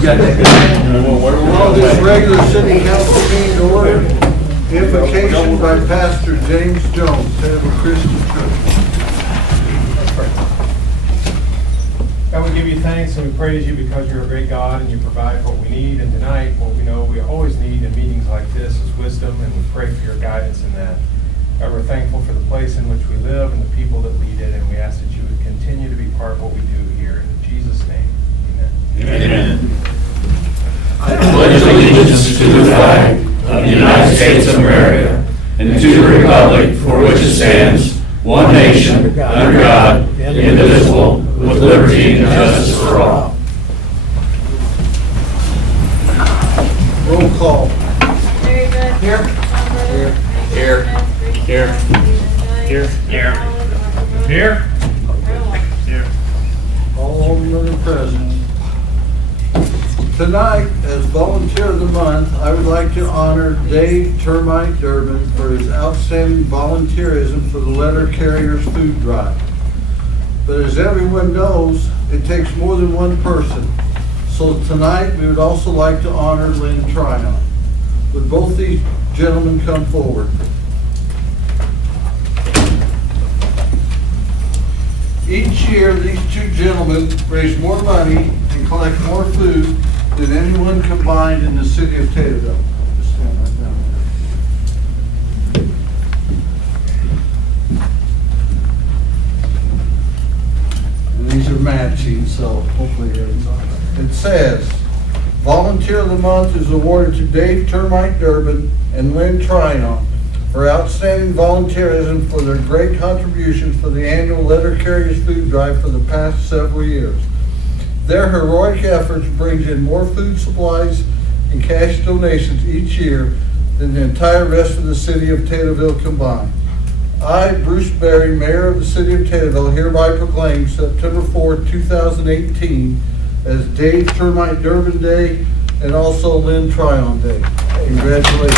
Call this regular city council meeting to order. Invocation by Pastor James Jones, head of a Christian church. God, we give you thanks and we praise you because you're a great God and you provide what we need. And tonight, what we know we always need in meetings like this is wisdom, and we pray for your guidance in that. God, we're thankful for the place in which we live and the people that lead it, and we ask that you would continue to be part of what we do here. In Jesus' name, amen. Amen. I pledge allegiance to the flag of the United States of America and to the republic for which it stands, one nation, under God, indivisible, with liberty and justice for all. Roll call. Very good. Here. Here. Here. Here. Here. Here. All men are present. Tonight, as Volunteer of the Month, I would like to honor Dave Termite Durbin for his outstanding volunteerism for the Letter Carriers Food Drive. But as everyone knows, it takes more than one person. So tonight, we would also like to honor Lynn Tryon. Would both these gentlemen come forward? Each year, these two gentlemen raise more money and collect more food than anyone combined in the city of Taterville. Just stand right down there. And these are matching, so hopefully everything's all right. It says, Volunteer of the Month is awarded to Dave Termite Durbin and Lynn Tryon for outstanding volunteerism for their great contributions for the annual Letter Carriers Food Drive for the past several years. Their heroic efforts brings in more food supplies and cash donations each year than the entire rest of the city of Taterville combined. I, Bruce Berry, Mayor of the City of Taterville, hereby proclaim September 4, 2018 as Dave Termite Durbin Day and also Lynn Tryon Day. Congratulations.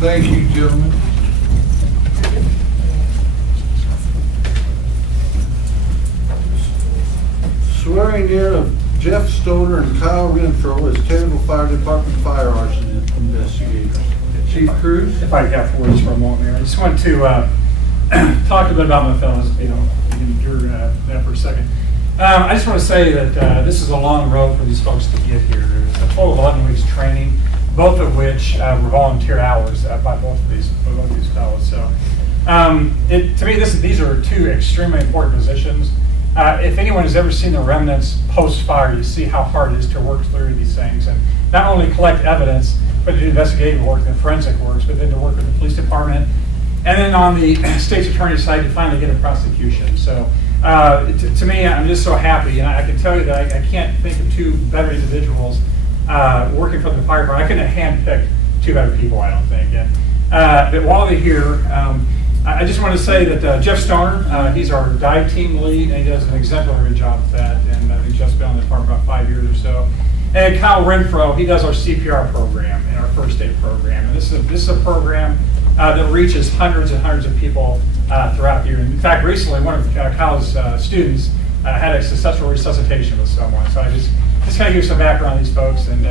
Thank you, gentlemen. Swearing in of Jeff Stoner and Kyle Renfro as Taterville Fire Department fire arson investigators. Chief Cruz? If I could have 4 words for a moment, Mayor. I just want to talk a bit about my fellows, you can endure that for a second. I just want to say that this is a long road for these folks to get here. There's a total of 11 weeks training, both of which were volunteer hours by both of these fellows. So, to me, these are two extremely important positions. If anyone has ever seen the remnants post-fire, you see how hard it is to work through these things and not only collect evidence, but to do investigative work and forensic works, but then to work with the police department, and then on the state's attorney's side to finally get a prosecution. So, to me, I'm just so happy, and I can tell you that I can't think of two better individuals working for the fire department. I couldn't have handpicked two better people, I don't think. And, but while they're here, I just want to say that Jeff Stoner, he's our dive team lead, and he does an exemplary job with that. And I think Jeff's been on the department about 5 years or so. And Kyle Renfro, he does our CPR program and our first aid program. And this is a program that reaches hundreds and hundreds of people throughout the year. In fact, recently, one of Kyle's students had a successful resuscitation with someone. So I just kind of give some background on these folks and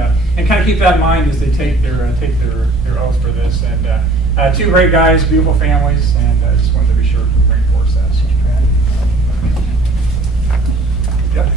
kind of keep that in mind as they take their oath for this. And two great guys, beautiful families, and I just wanted to be sure to reinforce that. Yep.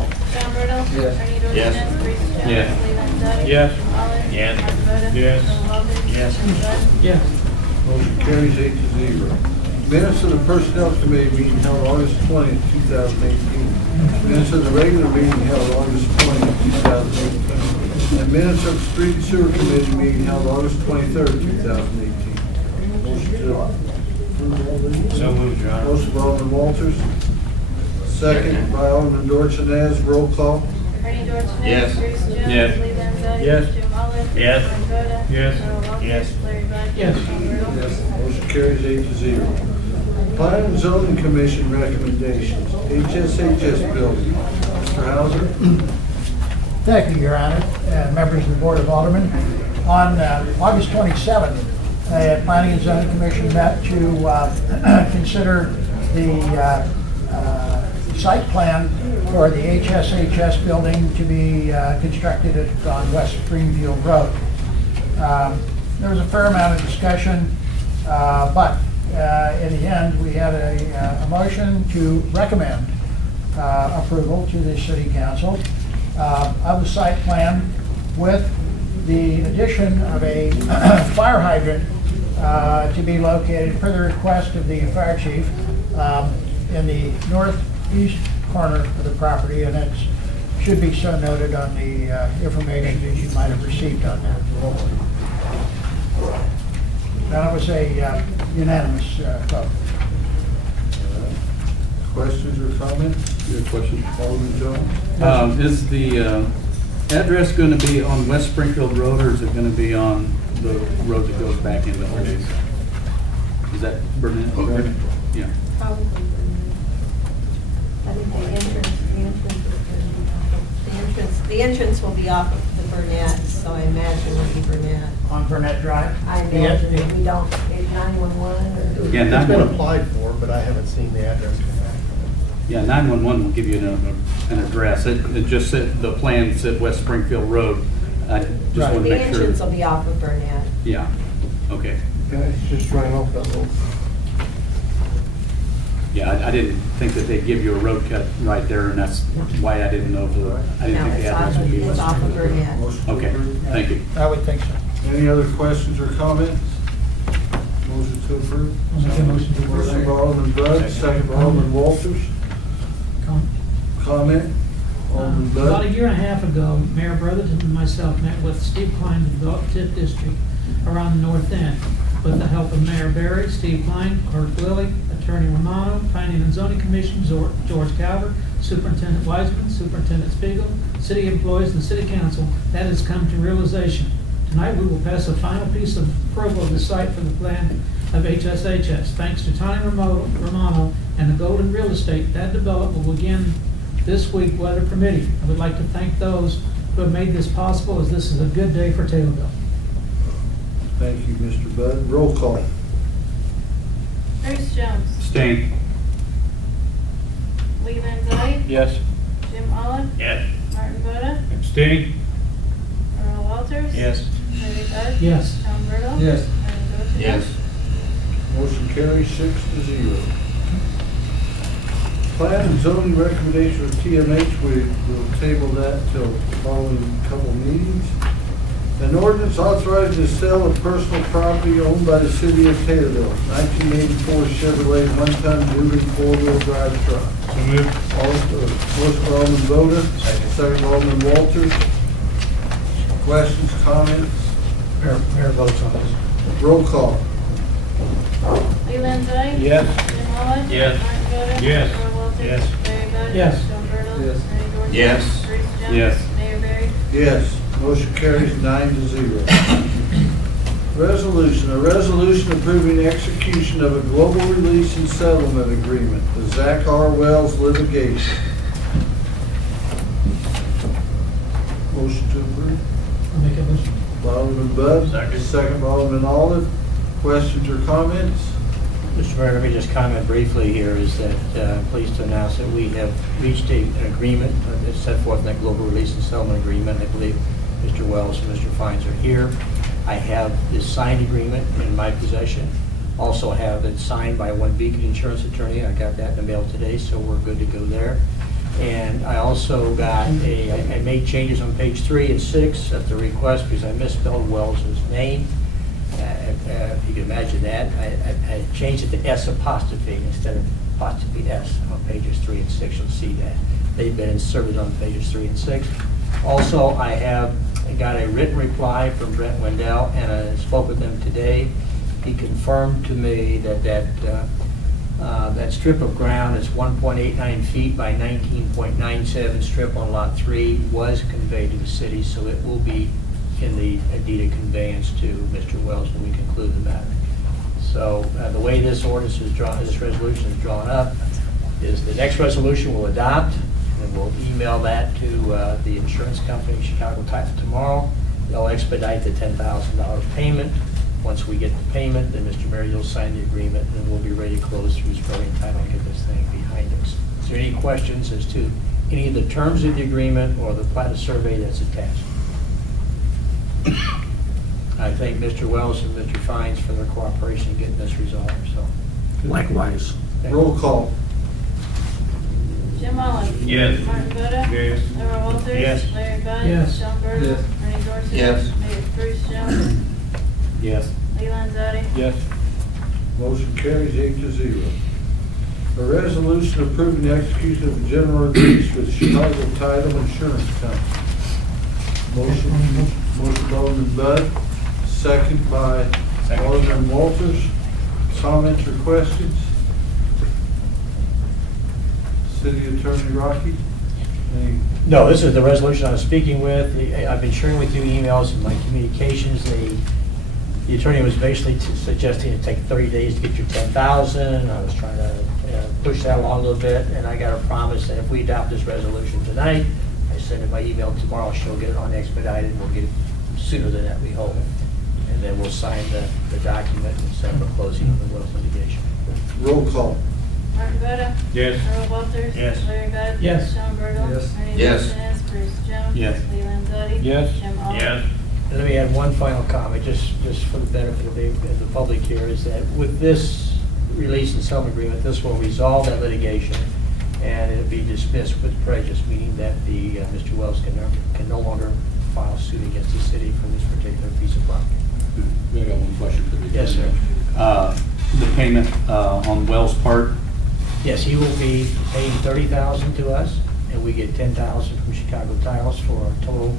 call. Sean Burdell. Yes. Bernie Dorchenez. Yes. Bruce Jones. Yes. Lee Landzadi. Yes. Jim Olive. Yes. Martin Boda. Yes. Earl Walters. Yes. Larry Bud. Yes. Motion carries 8-0. Minutes of the Personnel Committee meeting held August 20th, 2018. Minutes of the regular meeting held August 20th, 2018. And minutes of the Street and Sewer Committee meeting held August 23rd, 2018. Motion to approve all these? So moved, Your Honor. Motion by Alderman Walters. Second by Alderman Dorchenez. Roll call. Bernie Dorchenez. Yes. Bruce Jones. Yes. Lee Landzadi. Yes. Jim Olive. Yes. Martin Boda. Yes. Earl Walters. Yes. Larry Bud. Yes. Sean Burdell. Yes. Motion carries 8-0. Plan and Zoning Commission recommendations. HSHS building. Mr. Hauser. Thank you, Your Honor, and members of the Board of Aldermen. On August 27th, the Planning and Zoning Commission met to consider the site plan for the HSHS building to be constructed on West Springfield Road. There was a fair amount of discussion, but in the end, we had a motion to recommend approval to the City Council of the site plan with the addition of a fire hydrant to be located per the request of the fire chief in the northeast corner of the property, and it should be so noted on the information that you might have received on that. That was a unanimous vote. Questions or comments? Your question, Alderman Jones? Is the address going to be on West Springfield Road, or is it going to be on the road that goes back into Burnett? Is that Burnett? Burnett. Yeah. Probably Burnett. I think the entrance will be off of the Burnett, so I imagine it'll be Burnett. On Burnett Drive? I imagine if we don't, maybe 911 or. Yeah, It's been 911. applied for, but I haven't seen the address come back. Yeah, 911 will give you an address. It just said, the plan said West Springfield Road. I just Right. want to The make sure. entrance will be off of Burnett. Yeah, okay. Yeah, it's just running off that little. Yeah, I didn't think that they'd give you a road cut right there, and that's why I didn't know I didn't No, think the it's address off, would be it's West off of Springfield. Burnett. Motion to Okay, approve. thank you. I would think so. Any other questions or comments? Motion to approve? I'll make a motion to approve. Motion by Alderman Bud, second by Alderman Walters. Comment? Alderman About a Bud? year and a half ago, Mayor Brotherton and myself met with Steve Klein to develop TIF district around the north end. With the help of Mayor Barry, Steve Klein, Clerk Lilly, Attorney Romano, Planning and Zoning Commission, George Calvert, Superintendent Wiseman, Superintendent Spiegel, city employees, and the city council, that has come to realization. Tonight, we will pass a final piece of approval of the site for the plan of HSHS. Thanks to Tony Romano and the Golden Real Estate, that development will begin this week, weather permitting. I would like to thank those who have made this possible, as this is a good day for Taylorville. Thank you, Mr. Bud. Roll call. Bruce Jones. Abstain. Lee Landzadi. Yes. Jim Olive. Yes. Martin Boda. Abstain. Earl Walters. Yes. Larry Bud. Yes. Sean Burdell. Yes. Bernie Dorchenez. Yes. Motion carries 6-0. Plan and zoning recommendation of TMH, we will table that till following couple meetings. An ordinance authorizing the sale of personal property owned by the city of Taylorville, 1984 Chevrolet one-ton moving four-wheel drive truck. So moved. Motion by Alderman Boda, second by Alderman Walters. Questions, comments? Mayor votes on this. Roll call. Lee Landzadi. Yes. Jim Olive. Yes. Martin Boda. Yes. Earl Walters. Yes. Larry Bud. Yes. Sean Burdell. Yes. Bernie Dorchenez. Yes. Bruce Jones. Yes. Mayor Barry. Yes, motion carries 9-0. Resolution, a resolution approving execution of a global release and settlement agreement, the Zach R. Wells litigation. Motion to approve. I'll make a motion. By Alderman Bud. Second. By Alderman Olive. Questions or comments? Mr. Mayor, let me just comment briefly here, is that I'm pleased to announce that we have reached an agreement that's set forth in that global release and settlement agreement. I believe Mr. Wells and Mr. Fines are here. I have this signed agreement in my possession. Also have it signed by One Beacon Insurance Attorney. I got that in the mail today, so we're good to go there. And I also got I made changes on page 3 and 6 at the request because I misspelled Wells' name. If you can imagine that, I changed it to S apostrophe instead of apostrophe S on pages 3 and 6. You'll see that. They've been inserted on pages 3 and 6. Also, I got a written reply from Brent Wendell, and I spoke with him today. He confirmed to me that that strip of ground is 1.89 feet by 19.97 strip on Lot 3 was conveyed to the city, so it will be in the deed of conveyance to Mr. Wells when we conclude the matter. So the way this ordinance is drawn, this resolution is drawn up, is the next resolution we'll adopt, and we'll email that to the insurance company, Chicago Title, tomorrow. They'll expedite the $10,000 payment. Once we get the payment, then Mr. Mary will sign the agreement, and we'll be ready to close through spring time and get this thing behind us. Is there any questions as to any of the terms of the agreement or the plat of survey that's attached? I thank Mr. Wells and Mr. Fines for their cooperation in getting this resolved, so. Likewise. Roll call. Jim Olive. Yes. Martin Boda. Yes. Earl Walters. Yes. Larry Bud. Yes. Sean Burdell. Yes. Bernie Dorchenez. Yes. Mayor Bruce Jones. Yes. Lee Landzadi. Yes. Motion carries 8-0. A resolution approving the execution of a general release with Chicago Title Insurance Company. Motion by Alderman Bud, second by Alderman Walters. Comments or questions? City Attorney Rocky? Any- No, this is the resolution I was speaking with. I've been sharing with you emails and my communications. The attorney was basically suggesting it take 30 days to get your 10,000. I was trying to push that along a little bit, and I got a promise that if we adopt this resolution tonight, I send it by email tomorrow, she'll get it on expedited, we'll get it sooner than that, we hope. And then we'll sign the document and set for closing of the Wells litigation. Roll call. Martin Boda. Yes. Earl Walters. Yes. Larry Bud. Yes. Sean Burdell. Yes. Bernie Yes. Dorchenez. Bruce Jones. Yes. Lee Landzadi. Yes. Jim Olive. And let me add one final comment, just for the benefit of the public here, is that with this release and settlement agreement, this will resolve that litigation, and it'll be dismissed with prejudice, meaning that Mr. Wells can no longer file suit against the city for this particular piece of property. I got one question for you. Yes, sir. The payment on Wells' part, Yes, he will be paying $30,000 to us, and we get $10,000 from Chicago Tiles for a total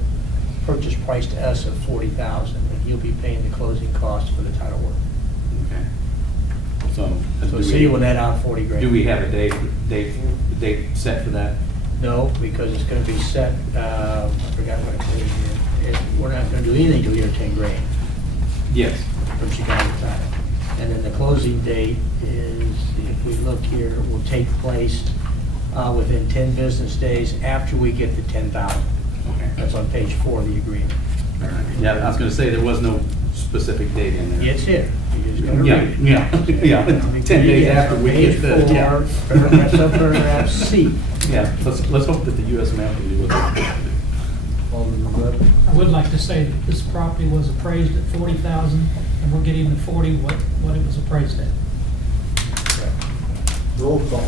purchase price to us of $40,000, and he'll be paying the closing costs for the title work. okay. So So the city will net out 40 grand. do we have a date set for that? No, because it's gonna be set, I forgot what I said here. We're not gonna do anything until we get 10 grand Yes. from Chicago Title. And then the closing date is, if we look here, will take place within 10 business days after we get the 10,000. Okay. That's on page 4 of the agreement. All right. Yeah, I was gonna say, there was no specific date in there. It's here. You just gotta Yeah, read it. yeah, 10 days after we get the, Page 4, yeah. subparagraph C. Yeah, let's hope that the US mail can do what Alderman Bud. I would like to say that this property was appraised at 40,000, and we're getting the 40 what it was appraised at. Roll call.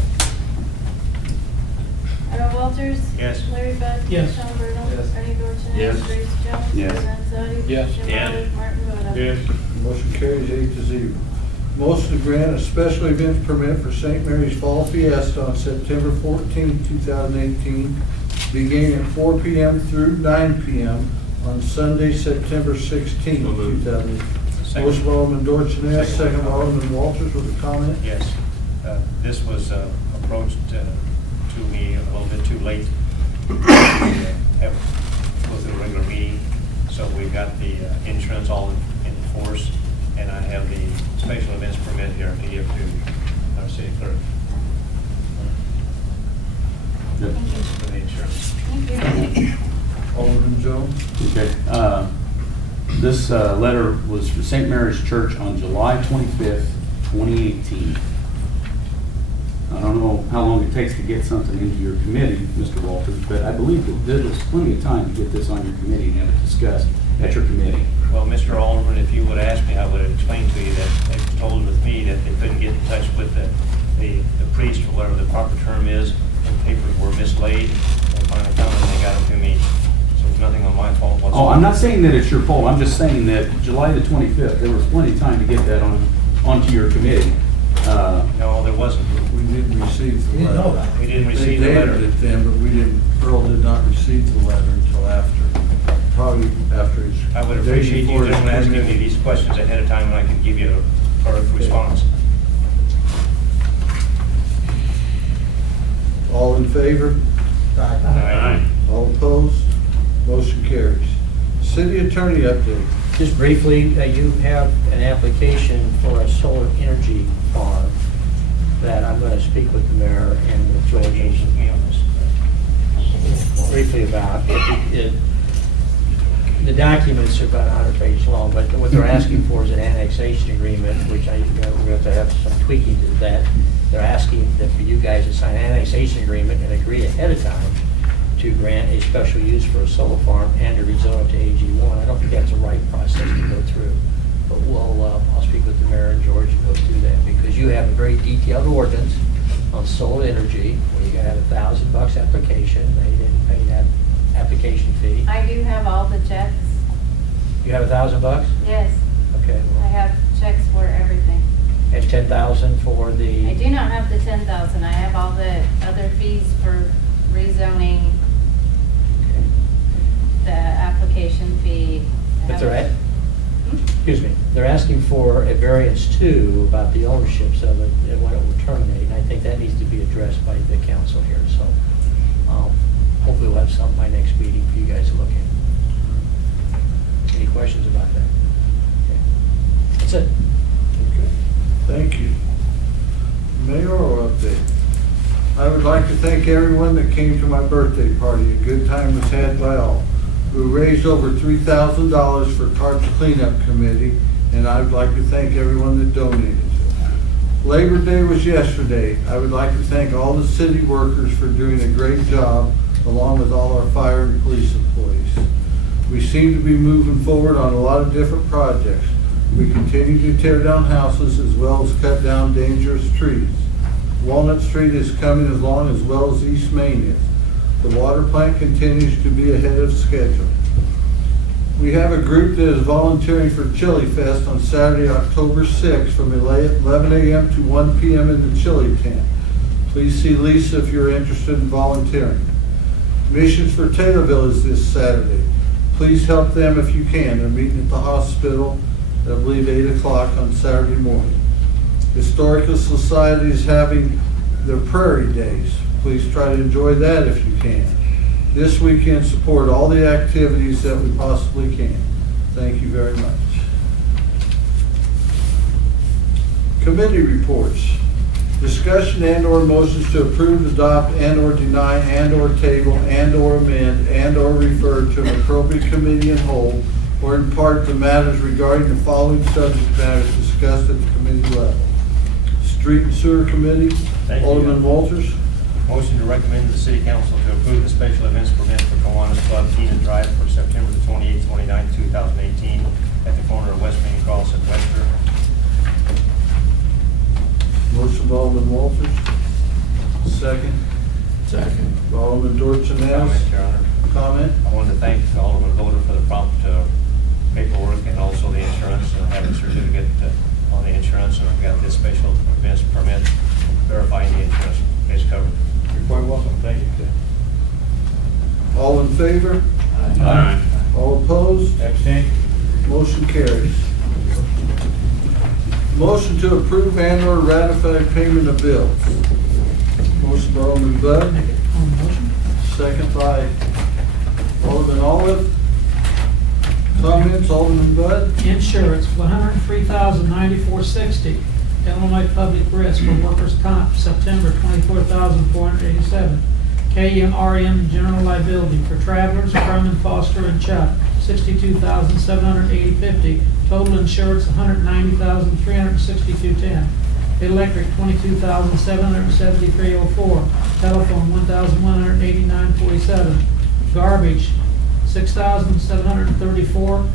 Earl Walters. Yes. Larry Bud. Yes. Sean Burdell. Yes. Bernie Dorchenez. Yes. Bruce Jones. Yes. Lee Landzadi. Yes. Jim Yes. Olive. Martin Boda. Motion carries 8-0. Motion to grant a special events permit for St. Mary's Fall Fiesta on September 14, 2018, beginning at 4 p.m. through 9 p.m. on Sunday, September 16, 2018. Motion by Alderman Dorchenez, second by Alderman Walters with a comment. Yes, this was approached to me a little bit too late to have go through a regular meeting. So we've got the insurance all in force, and I have the special events permit here to give to our city clerk for the insurance. Thank you. Alderman Jones. Okay. This letter was for St. Mary's Church on July 25th, 2018. I don't know how long it takes to get something into your committee, Mr. Walters, but I believe that there's plenty of time to get this on your committee and have it discussed at your committee. Well, Mr. Alderman, if you would ask me, I would explain to you that they told with me that they couldn't get in touch with the priest, or whatever the proper term is, the papers were mislaid, and finally found them, they got them to me. So it's nothing on my fault whatsoever. Oh, I'm not saying that it's your fault, I'm just saying that July the 25th, there was plenty of time to get that onto your committee. No, there wasn't. We didn't receive the We didn't know letter. that. We didn't They receive the dated letter. it then, but we didn't, Earl did not receive the letter until after, probably after his. I would the day appreciate you before his just asking me committee. these questions ahead of time, and I can give you a correct response. All in favor? Aye. All opposed? Motion carries. City attorney update. Just briefly, you have an application for a solar energy farm that I'm going to speak with the mayor and with George Engaged me on this. briefly about. The documents are about 100 pages long, but what they're asking for is an annexation agreement, which we have to have some tweaking to that. They're asking that for you guys to sign an annexation agreement and agree ahead of time to grant a special use for a solar farm and to rezone it to AG1. I don't think that's the right process to go through, but I'll speak with the mayor and George and go through that, because you have a very detailed ordinance on solar energy where you got to have $1,000 application. They didn't pay that application fee. I do have all the checks. You have $1,000? Yes, Okay, I well, have checks for everything. that's 10,000 for I the, do not have the 10,000. I have all the other fees for rezoning, the application fee. I but they're have- excuse me, they're asking for a variance too about the ownerships of it and when it will terminate. And I think that needs to be addressed by the council here, so hopefully we'll have something by next meeting for you guys to look at. Any questions about that? Okay. That's it. Okay. Thank you. Mayoral update. I would like to thank everyone that came to my birthday party. A good time was had by all. We raised over $3,000 for Carp's Cleanup Committee, and I would like to thank everyone that donated. Labor Day was yesterday. I would like to thank all the city workers for doing a great job, along with all our fire and police employees. We seem to be moving forward on a lot of different projects. We continue to tear down houses as well as cut down dangerous trees. Walnut Street is coming along as well as East Main is. The water plant continues to be ahead of schedule. We have a group that is volunteering for Chili Fest on Saturday, October 6th from 11 a.m. to 1 p.m. in the chili tent. Please see Lisa if you're interested in volunteering. Missions for Taylorville is this Saturday. Please help them if you can. They're meeting at the hospital at, I believe, 8 o'clock on Saturday morning. Historical Society is having their Prairie Days. Please try to enjoy that if you can. This weekend, support all the activities that we possibly can. Thank you very much. Committee reports. Discussion and/or motions to approve, adopt, and/or deny, and/or table, and/or amend, and/or refer to an appropriate committee in whole or in part the matters regarding the following subject matters discussed at the committee level. Street and Sewer Committee, Thank you. Alderman Walters. Motion to recommend the city council to approve the special events permit for Kiwanis Club Keenan Drive for September the 28th, 29th, 2018 at the corner of West Main Cross and Webster. Motion by Alderman Walters. Second. Second. By Alderman Dorchenez. Comment, Your Honor. Comment? I wanted to thank Alderman Voda for the prompt paperwork and also the insurance, and having a certificate on the insurance, and I've got this special events permit verifying the insurance is covered. You're quite welcome. Thank you. All in favor? Aye. All opposed? Abstain? Motion carries. Motion to approve and/or ratify payment of bills. Motion by Alderman Bud, On the motion? second by Alderman Olive. Comments, Alderman Bud? Insurance, $103,094.60. Illinois Public Risk for Workers' Comp, September, $24,487. KMRM General Liability for Travelers, Herman, Foster, and Chuck, $62,780.50. Total insurance, $190,362.10. Electric, $22,773.04. Telephone, $1,189.47. Garbage, $6,734.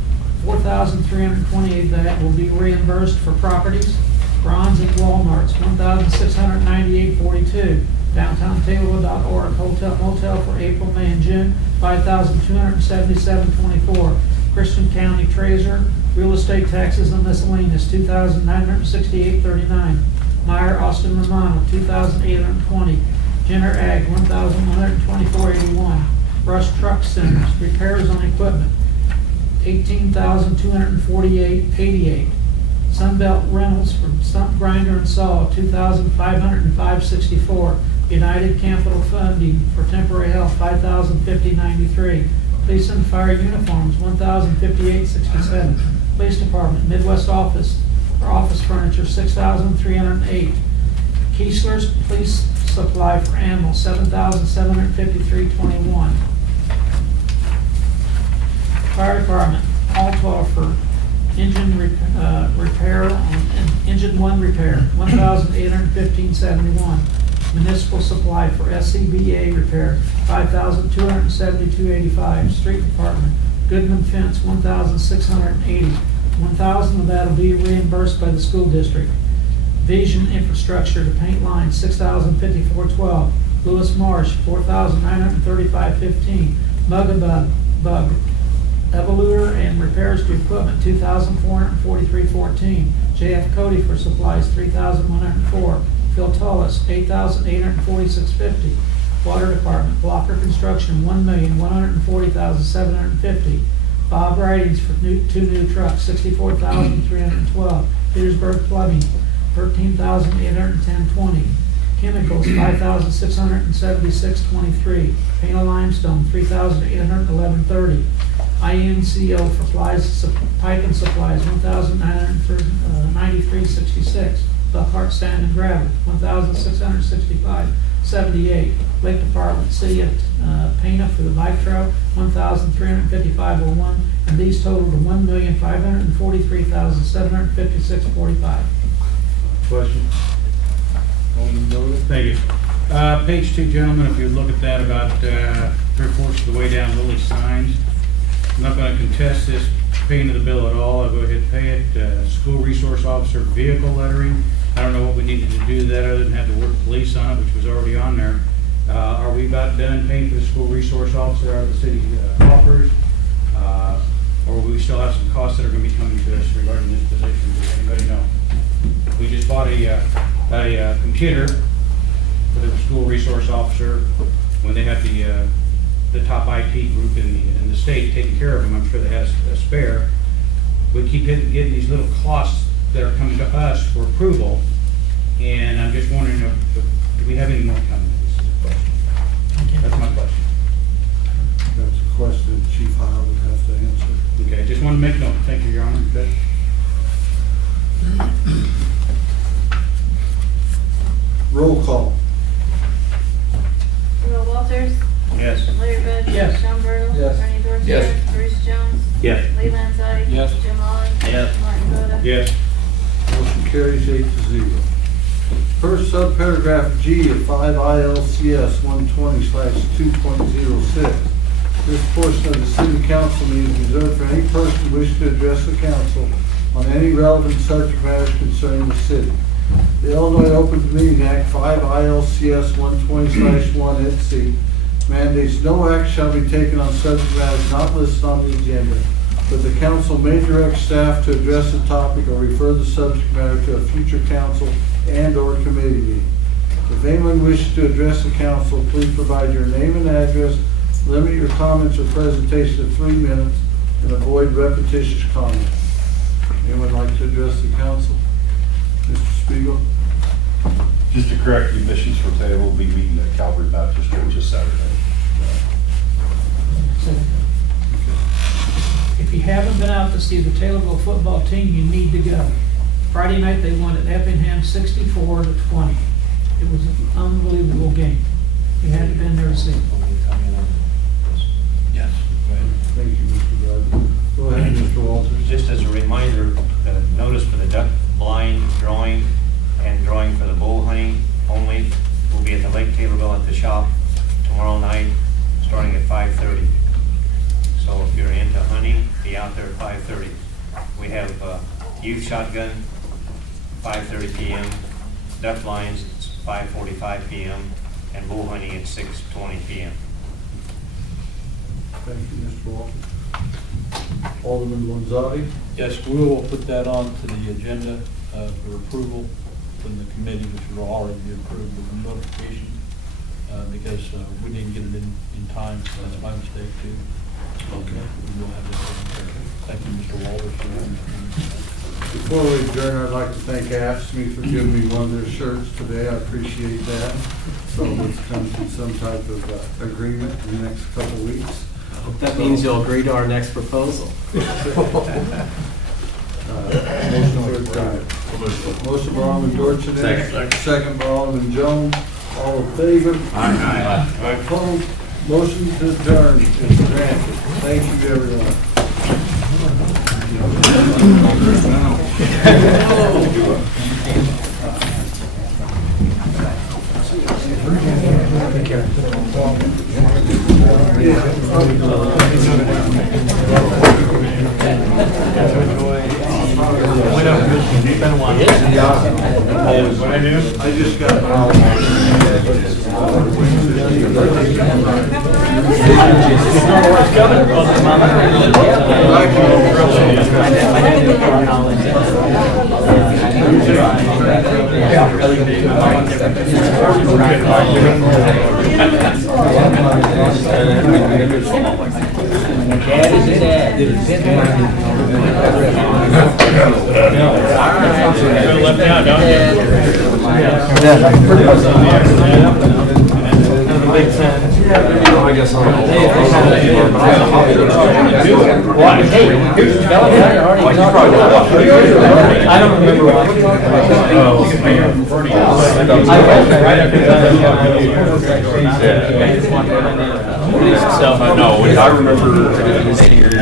$4,328 of that will be reimbursed for properties. Bronze at Walmart's, $1,698.42. Downtown Taylorville.org, hotel motel for April, May, and June, $5,277.24. Christian County Treasurer, real estate taxes and miscellaneous, $2,968.39. Meyer Austin Romano, $2,820. Jenner Ag, $1,124.81. Rush Truck Centers, repairs on equipment, $18,248.88. Sunbelt Rentals for stump grinder and saw, $2,505.64. United Capital Funding for temporary help, $5,050.93. Police and fire uniforms, $1,058.67. Police Department, Midwest Office for office furniture, $6,308. Keesler's Police Supply for animals, $7,753.21. Fire Department, all 12 for engine repair, engine 1 repair, $1,815.71. Municipal Supply for SCBA repair, $5,272.85. Street Department, Goodman Fence, $1,680. $1,000 of that will be reimbursed by the school district. Vision Infrastructure to paint lines, $6,054.12. Lewis Marsh, $4,935.15. Bug Evoluter and repairs to equipment, $2,443.14. JF Cody for supplies, $3,104. Phil Tullis, $8,846.50. Water Department, Blocker Construction, $1,140,750. Bob Writings for two new trucks, $64,312. Petersburg Plumbing, $13,810.20. Chemicals, $5,676.23. Paint Limestone, $3,811.30. INCO for pipe and supplies, $1,993.66. Buckhart Sand and Gravel, $1,665.78. Lake Department, City of Pana for the bike trail, $1,355.01, and these total to $1,543,756.45. Question? Thank you. Page 2, gentlemen, if you look at that, about 3/4 of the way down, Lily Signs. I'm not going to contest this paying of the bill at all. I'll go ahead and pay it. School resource officer vehicle lettering. I don't know what we needed to do to that other than have the word police on it, which was already on there. Are we about done paying for the school resource officer out of the city coffers? Or will we still have some costs that are going to be coming to us regarding this position? Does anybody know? We just bought a computer for the school resource officer when they have the top IT group in the state taking care of them. I'm sure they have a spare. We keep getting these little costs that are coming to us for approval, and I'm just wondering if do we have any more coming? This is a question. That's my question. That's a question Chief Howell would have to answer. Okay, just want to make note. Thank you, Your Honor. Okay. Roll call. Earl Walters. Yes. Larry Bud. Yes. Sean Burdell. Yes. Bernie Dorchenez. Yes. Bruce Jones. Yes. Lee Landzadi. Yes. Jim Olive. Yes. Martin Boda. Yes. Motion carries 8-0. First subparagraph G of 5 ILCS 120/2.06. This portion of the city council meeting is reserved for any person wishing to address the council on any relevant subject matters concerning the city. The Illinois Open Meeting Act 5 ILCS 120/1 at C mandates no action shall be taken on subject matters not listed on the agenda, but the council may direct staff to address the topic or refer the subject matter to a future council and/or committee meeting. If anyone wishes to address the council, please provide your name and address, limit your comments or presentation to 3 minutes, and avoid repetitious comments. Anyone like to address the council? Mr. Spiegel? Just to correct you, Missions for Today will be meeting at Calvary Baptist Church this Saturday. If you haven't been out to see the Taylorville football team, you need to go. Friday night, they won at Effingham 64-20. It was an unbelievable game. You had to been there to see it. Yes. Thank you, Mr. Bradley. Go ahead, Mr. Walters. Just as a reminder, the notice for the duck blind drawing and drawing for the bull hunting only will be at the Lake Taylorville at the shop tomorrow night, starting at 5:30. So if you're into hunting, be out there at 5:30. We have youth shotgun, 5:30 p.m. Duck blinds, it's 5:45 p.m. and bow hunting at 6:20 p.m. Thank you, Mr. Walker. Alderman Gonzalez? Yes, we will put that on to the agenda for approval from the committee, which will already be approved with notification, because we didn't get it in time, so that's my mistake too. Okay. We will have that taken care of. Thank you, Mr. Walters, for that. Before we adjourn, I'd like to thank AFSCME for giving me one of their shirts today. I appreciate that. So let's come to some type of agreement in the next couple of weeks. That means you'll agree to our next proposal. Motion to adjourn. Motion by Alderman Dorchenez. Second by Alderman Jones. All in favor? Aye. Opposed? Motion to adjourn is granted. Thank you, everyone. Take care. What I do? I just got. Dad is a dad. Left out, don't Big fan. I guess I'll. I don't remember what. No, I remember